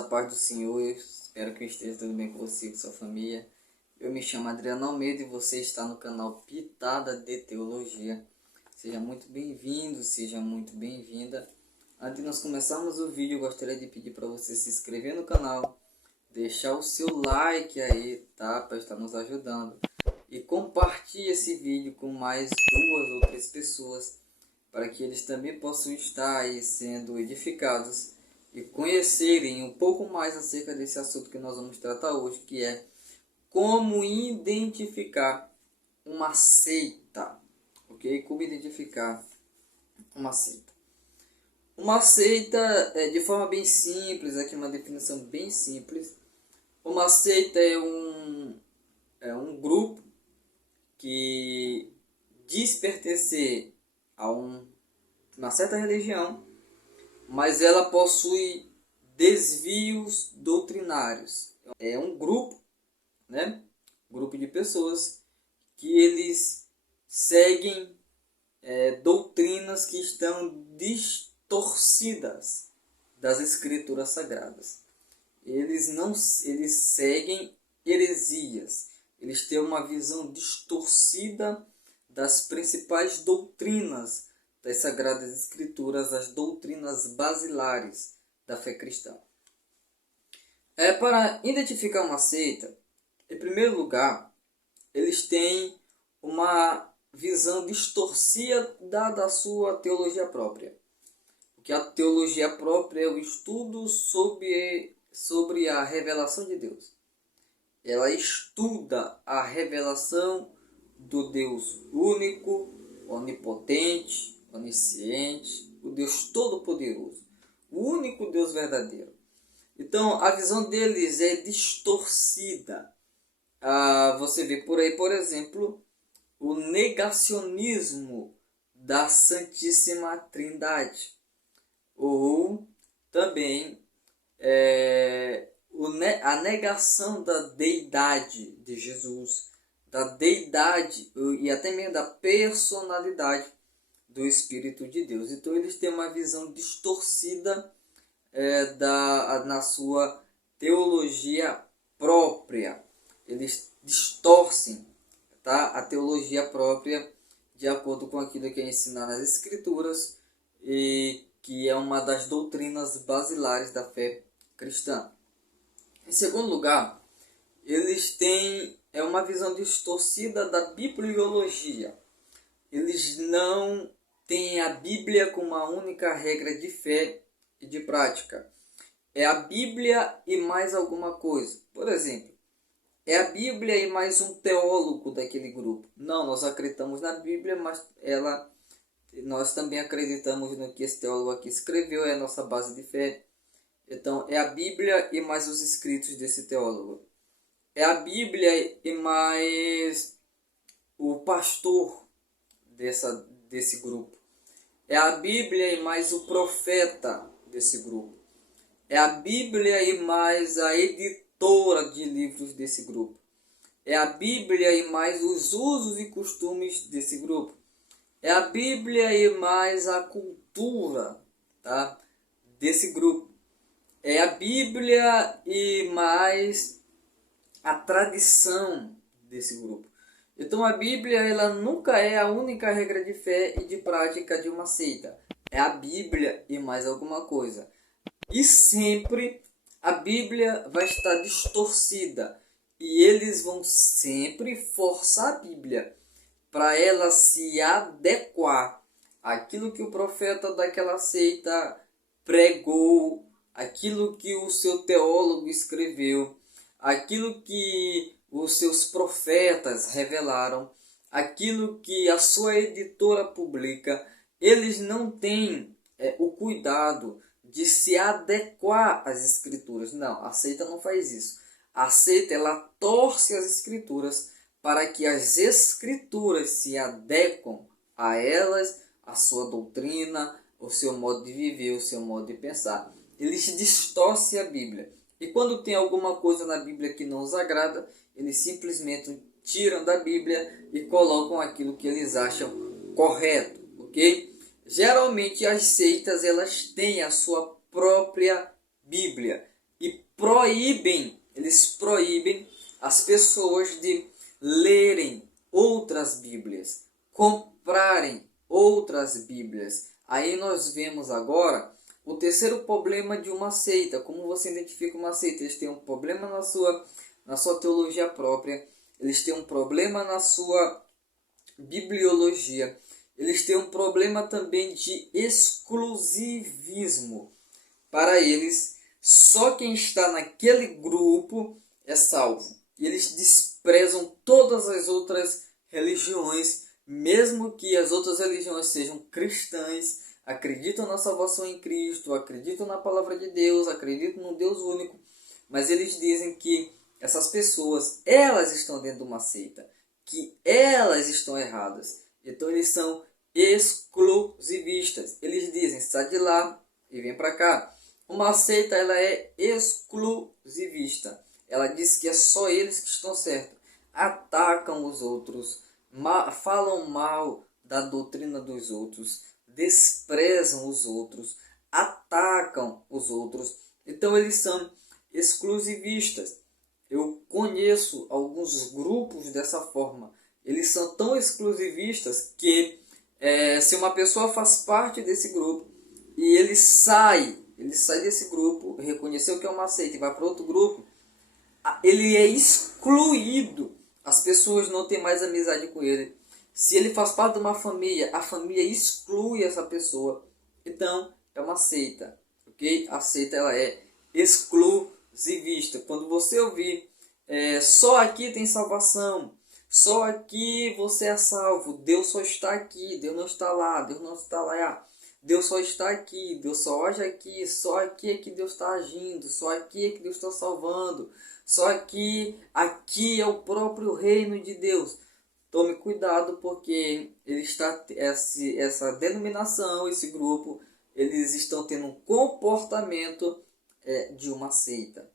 a paz do Senhor. Eu espero que esteja tudo bem com você e com sua família. Eu me chamo Adriano Almeida e você está no canal Pitada de Teologia. Seja muito bem-vindo, seja muito bem-vinda. Antes de nós começarmos o vídeo, eu gostaria de pedir para você se inscrever no canal, deixar o seu like aí, tá? Para estar nos ajudando. E compartilhe esse vídeo com mais 2 ou 3 pessoas, para que eles também possam estar aí sendo edificados e conhecerem um pouco mais acerca desse assunto que nós vamos tratar hoje, que é como identificar uma seita, ok? Como identificar uma seita. Uma seita, de forma bem simples, aqui uma definição bem simples, uma seita é um grupo que diz pertencer a uma certa religião, mas ela possui desvios doutrinários. É um grupo, né? Grupo de pessoas que eles seguem doutrinas que estão distorcidas das escrituras sagradas. Eles seguem heresias. Eles têm uma visão distorcida das principais doutrinas das Sagradas Escrituras, as doutrinas basilares da fé cristã. Para identificar uma seita, em primeiro lugar, eles têm uma visão distorcida da sua teologia própria. Porque a teologia própria é o estudo sobre a revelação de Deus. Ela estuda a revelação do Deus único, onipotente, onisciente, o Deus todo-poderoso, o único Deus verdadeiro. Então, a visão deles é distorcida. Você vê por aí, por exemplo, o negacionismo da Santíssima Trindade. Ou também a negação da deidade de Jesus, da deidade e até mesmo da personalidade do Espírito de Deus. Então eles têm uma visão distorcida na sua teologia própria. Eles distorcem, tá, a teologia própria de acordo com aquilo que é ensinado nas Escrituras e que é uma das doutrinas basilares da fé cristã. Em segundo lugar, eles têm uma visão distorcida da bibliologia. Eles não têm a Bíblia como uma única regra de fé e de prática. É a Bíblia e mais alguma coisa. Por exemplo, é a Bíblia e mais um teólogo daquele grupo. Não, nós acreditamos na Bíblia, mas nós também acreditamos no que esse teólogo aqui escreveu, é a nossa base de fé. Então, é a Bíblia e mais os escritos desse teólogo. É a Bíblia e mais o pastor desse grupo. É a Bíblia e mais o profeta desse grupo. É a Bíblia e mais a editora de livros desse grupo. É a Bíblia e mais os usos e costumes desse grupo. É a Bíblia e mais a cultura, tá, desse grupo. É a Bíblia e mais a tradição desse grupo. Então a Bíblia ela nunca é a única regra de fé e de prática de uma seita. É a Bíblia e mais alguma coisa. E sempre a Bíblia vai estar distorcida. E eles vão sempre forçar a Bíblia para ela se adequar àquilo que o profeta daquela seita pregou, aquilo que o seu teólogo escreveu, aquilo que os seus profetas revelaram, aquilo que a sua editora publica. Eles não têm o cuidado de se adequar às escrituras. Não, a seita não faz isso. A seita ela torce as escrituras para que as escrituras se adequem a elas, a sua doutrina, o seu modo de viver, o seu modo de pensar. Eles distorcem a Bíblia. E quando tem alguma coisa na Bíblia que não os agrada, eles simplesmente tiram da Bíblia e colocam aquilo que eles acham correto, ok? Geralmente as seitas elas têm a sua própria Bíblia. E proíbem as pessoas de lerem outras Bíblias, comprarem outras Bíblias. Aí nós vemos agora o terceiro problema de uma seita. Como você identifica uma seita? Eles têm um problema na sua teologia própria, eles têm um problema na sua bibliologia, eles têm um problema também de exclusivismo. Para eles, só quem está naquele grupo é salvo. E eles desprezam todas as outras religiões, mesmo que as outras religiões sejam cristãs, acreditam na salvação em Cristo, acreditam na palavra de Deus, acreditam no Deus único, mas eles dizem que essas pessoas, elas estão dentro de uma seita, que elas estão erradas. Então eles são exclusivistas. Eles dizem, sai de lá e vem para cá. Uma seita, ela é exclusivista. Ela diz que é só eles que estão certos. Atacam os outros, falam mal da doutrina dos outros, desprezam os outros, atacam os outros. Então eles são exclusivistas. Eu conheço alguns grupos dessa forma. Eles são tão exclusivistas que se uma pessoa faz parte desse grupo e ele sai desse grupo, reconheceu que é uma seita e vai para outro grupo, ele é excluído. As pessoas não têm mais amizade com ele. Se ele faz parte de uma família, a família exclui essa pessoa. Então, é uma seita, ok? A seita, ela é exclusivista. Quando você ouvir, só aqui tem salvação, só aqui você é salvo, Deus só está aqui, Deus não está lá, Deus não está lá, Deus só está aqui, Deus só age aqui, só aqui é que Deus está agindo, só aqui é que Deus está salvando, só aqui é o próprio reino de Deus. Tome cuidado, porque essa denominação, esse grupo, eles estão tendo um comportamento de uma seita.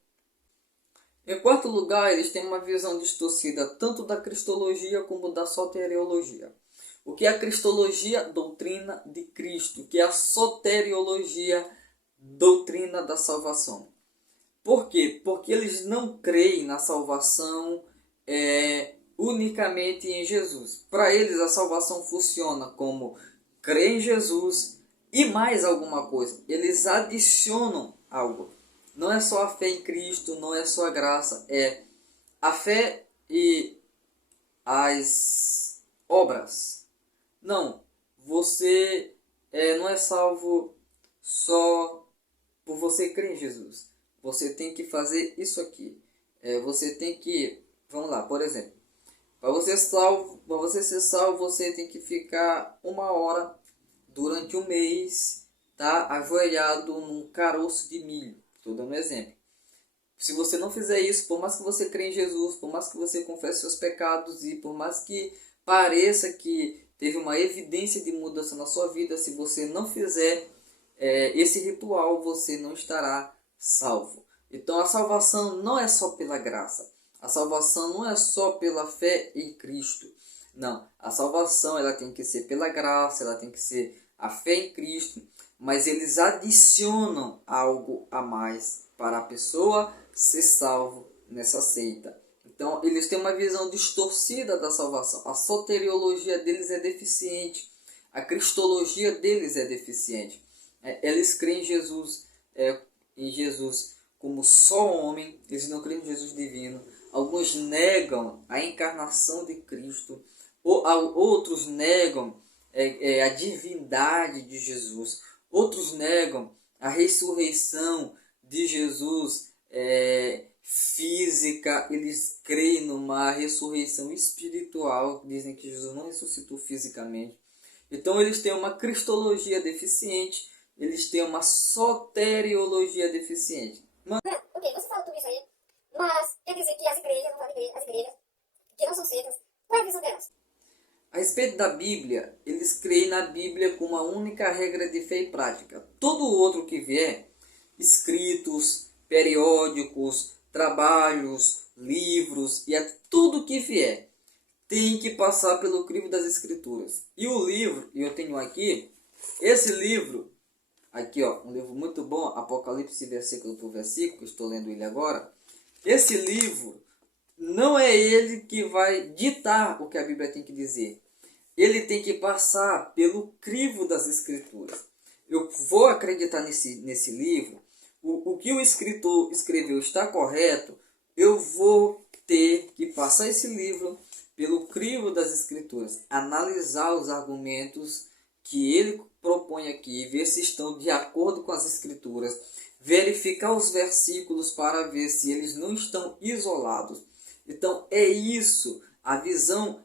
Em quarto lugar, eles têm uma visão distorcida tanto da cristologia como da soteriologia. O que é a cristologia? Doutrina de Cristo. O que é a soteriologia? Doutrina da salvação. Por quê? Porque eles não creem na salvação unicamente em Jesus. Para eles, a salvação funciona como crer em Jesus e mais alguma coisa. Eles adicionam algo. Não é só a fé em Cristo, não é só a graça, é a fé e as obras. Não, você não é salvo só por você crer em Jesus. Você tem que fazer isso aqui. Você tem que, vamos lá, por exemplo, para você ser salvo, você tem que ficar 1 hora durante um mês, tá, ajoelhado num caroço de milho. Estou dando um exemplo. Se você não fizer isso, por mais que você crê em Jesus, por mais que você confesse seus pecados e por mais que pareça que teve uma evidência de mudança na sua vida, se você não fizer esse ritual, você não estará salvo. Então a salvação não é só pela graça. A salvação não é só pela fé em Cristo. Não, a salvação ela tem que ser pela graça, ela tem que ser a fé em Cristo. Mas eles adicionam algo a mais para a pessoa ser salvo nessa seita. Então, eles têm uma visão distorcida da salvação. A soteriologia deles é deficiente. A cristologia deles é deficiente. Eles creem em Jesus como só homem. Eles não creem em Jesus divino. Alguns negam a encarnação de Cristo. Outros negam a divindade de Jesus. Outros negam a ressurreição de Jesus física. Eles creem numa ressurreição espiritual. Dizem que Jesus não ressuscitou fisicamente. Então eles têm uma cristologia deficiente. Eles têm uma soteriologia deficiente. Ok, você fala tudo isso aí, mas quer dizer que as igrejas que não são seitas, qual é a visão delas? A respeito da Bíblia, eles creem na Bíblia como a única regra de fé e prática. Todo outro que vier, escritos, periódicos, trabalhos, livros e tudo que vier, tem que passar pelo crivo das Escrituras. E o livro, e eu tenho aqui, esse livro aqui ó, um livro muito bom, Apocalipse versículo por versículo, que estou lendo ele agora. Esse livro não é ele que vai ditar o que a Bíblia tem que dizer. Ele tem que passar pelo crivo das Escrituras. Eu vou acreditar nesse livro, o que o escritor escreveu está correto, eu vou ter que passar esse livro pelo crivo das Escrituras, analisar os argumentos que ele propõe aqui, ver se estão de acordo com as Escrituras, verificar os versículos para ver se eles não estão isolados. Então é isso, a visão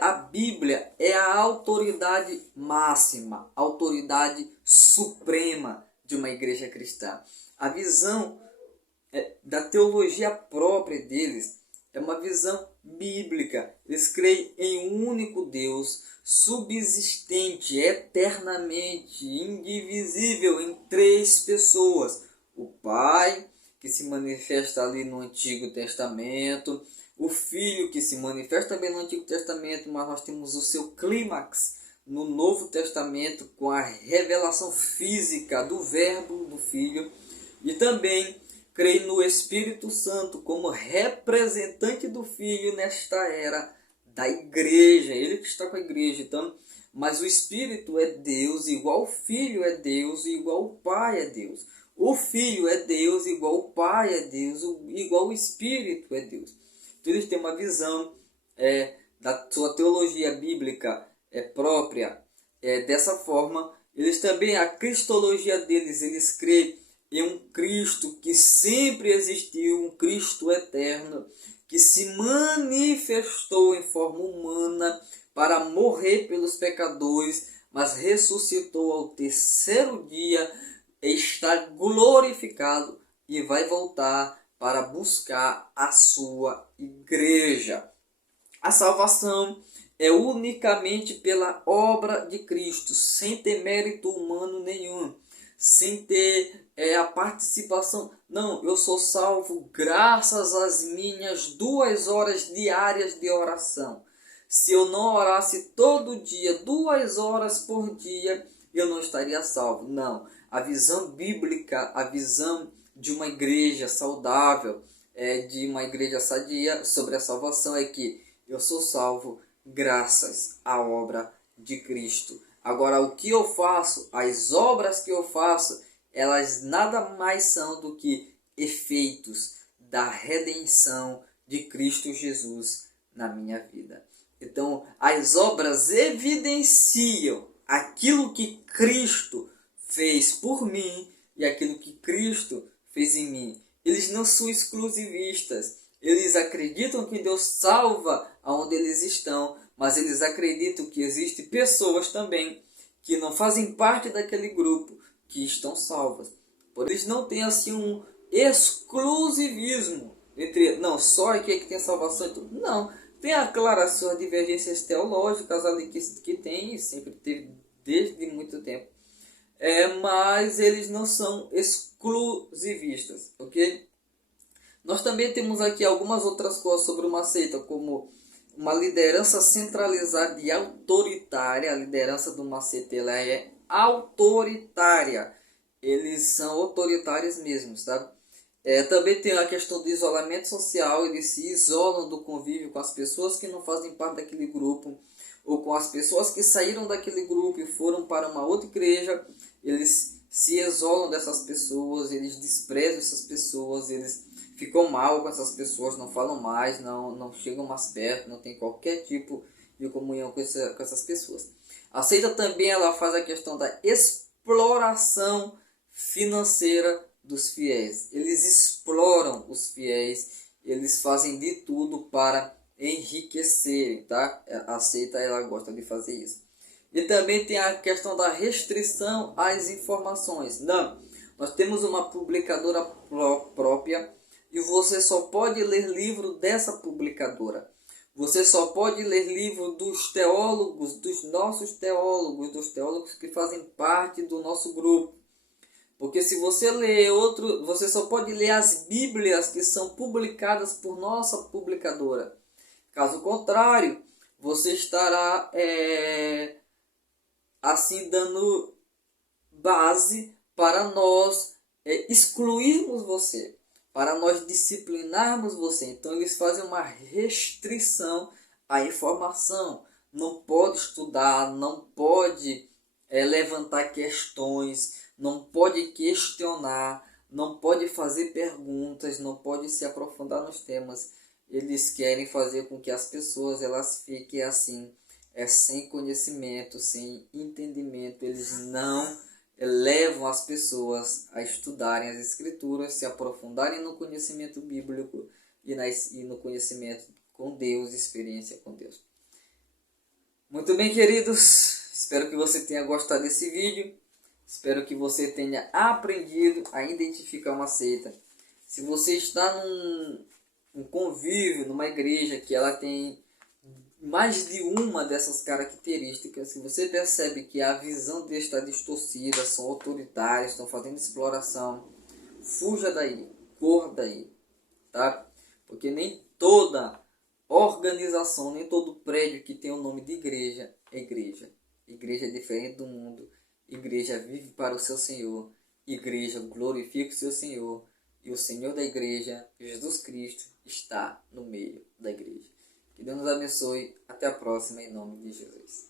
a Bíblia é a autoridade máxima, a autoridade suprema de uma igreja cristã. A visão da teologia própria deles é uma visão bíblica. Eles creem em um único Deus, subsistente, eternamente, indivisível em três pessoas. O Pai, que se manifesta ali no Antigo Testamento, o Filho, que se manifesta também no Antigo Testamento, mas nós temos o seu clímax no Novo Testamento com a revelação física do Verbo do Filho. E também creio no Espírito Santo como representante do Filho nesta era da igreja. Ele que está com a igreja. Então, mas o Espírito é Deus, igual o Filho é Deus, igual o Pai é Deus. O Filho é Deus, igual o Pai é Deus, igual o Espírito é Deus. Então, eles têm uma visão da sua teologia bíblica própria. Dessa forma, eles também, a cristologia deles, eles creem em um Cristo que sempre existiu, um Cristo eterno, que se manifestou em forma humana para morrer pelos pecadores, mas ressuscitou ao terceiro dia, está glorificado e vai voltar para buscar a sua igreja. A salvação é unicamente pela obra de Cristo, sem ter mérito humano nenhum, sem ter a participação. Não, eu sou salvo graças às minhas 2 horas diárias de oração. Se eu não orasse todo dia, 2 horas por dia, eu não estaria salvo. Não, a visão bíblica, a visão de uma igreja saudável, de uma igreja sadia sobre a salvação é que eu sou salvo graças à obra de Cristo. Agora, o que eu faço, as obras que eu faço, elas nada mais são do que efeitos da redenção de Cristo Jesus na minha vida. Então, as obras evidenciam aquilo que Cristo fez por mim e aquilo que Cristo fez em mim. Eles não são exclusivistas. Eles acreditam que Deus salva aonde eles estão, mas eles acreditam que existem pessoas também que não fazem parte daquele grupo, que estão salvas. Por eles não têm assim um exclusivismo entre, não, só aqui é que tem salvação e tudo. Não, tem, claro, as suas divergências teológicas ali que tem, e sempre teve desde muito tempo. Mas eles não são exclusivistas, ok? Nós também temos aqui algumas outras coisas sobre uma seita, como uma liderança centralizada e autoritária. A liderança de uma seita ela é autoritária. Eles são autoritários mesmo, tá? Também tem a questão do isolamento social. Eles se isolam do convívio com as pessoas que não fazem parte daquele grupo, ou com as pessoas que saíram daquele grupo e foram para uma outra igreja. Eles se isolam dessas pessoas, eles desprezam essas pessoas, eles ficam mal com essas pessoas, não falam mais, não chegam mais perto, não tem qualquer tipo de comunhão com essas pessoas. A seita também ela faz a questão da exploração financeira dos fiéis. Eles exploram os fiéis, eles fazem de tudo para enriquecerem, tá? A seita ela gosta de fazer isso. E também tem a questão da restrição às informações. Não, nós temos uma publicadora própria e você só pode ler livro dessa publicadora. Você só pode ler livro dos teólogos, dos nossos teólogos, dos teólogos que fazem parte do nosso grupo. Porque se você ler outro, você só pode ler as Bíblias que são publicadas por nossa publicadora. Caso contrário, você estará assim dando base para nós excluirmos você, para nós disciplinarmos você. Então eles fazem uma restrição à informação. Não pode estudar, não pode levantar questões, não pode questionar, não pode fazer perguntas, não pode se aprofundar nos temas. Eles querem fazer com que as pessoas elas fiquem assim, sem conhecimento, sem entendimento. Eles não levam as pessoas a estudarem as escrituras, se aprofundarem no conhecimento bíblico e no conhecimento com Deus, experiência com Deus. Muito bem, queridos, espero que você tenha gostado desse vídeo, espero que você tenha aprendido a identificar uma seita. Se você está num convívio, numa igreja que ela tem mais de uma dessas características, se você percebe que a visão deles está distorcida, são autoritários, estão fazendo exploração, fuja daí, corra daí, tá? Porque nem toda organização, nem todo prédio que tem o nome de igreja é igreja. Igreja é diferente do mundo, igreja vive para o seu Senhor, igreja glorifica o seu Senhor, e o Senhor da igreja, Jesus Cristo, está no meio da igreja. Que Deus nos abençoe. Até a próxima, em nome de Jesus.